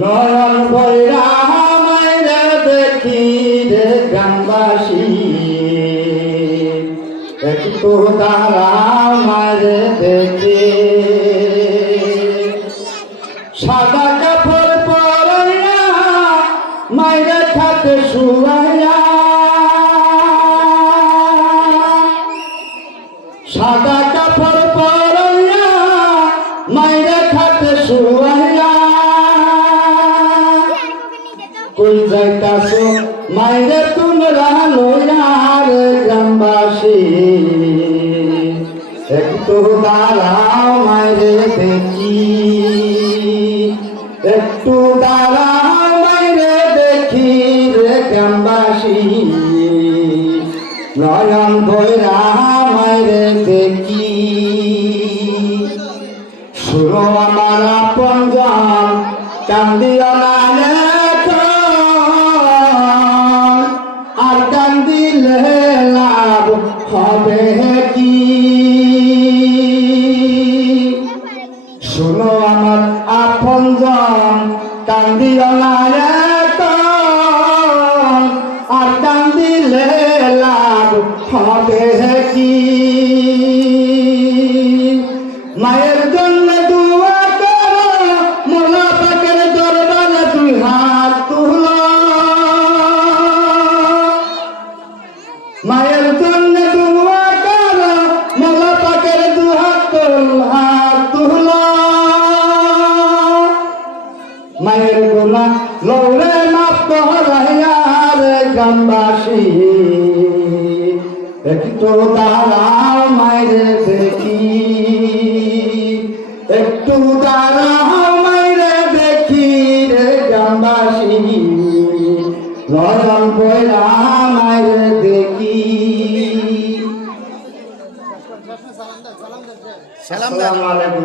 নয়ন বৈরা মাইরে দেখি রে গ্রামবাসী। একটু তারা মাইরে দেখি। সাদা কাপড় পরাইয়া মাইরে খাতে শুয়াইয়া। সাদা কাপড় পরাইয়া মাইরে কই যাইতাছ? মাইরে তোমরা লইয়ার গ্রামবাসী। একটু দাঁড়াও মাইরে দেখি। একটু দাঁড়াও মাইরে দেখি রে গ্রামবাসী। নয়ন ভৈরা মাইরে দেখি। শুনো আমার আপন পঞ্জাব কান্দিও না আর কান্দিলে লাভ হবে কি? শুনো আমার আপনজন কান্দিও না আর কান্দিলে লাভ হবে কি? মায়ের জন্য মায়ের গোলা লৌরে মাপ করাইয়ার গ্রামবাসী। একটু দাঁড়াও মায়ের দেখি একটু দাঁড়াও মায়ের দেখি রে গ্রামবাসী। নরম পয়লা মায়ের দেখি। সালাম আলাইকুম।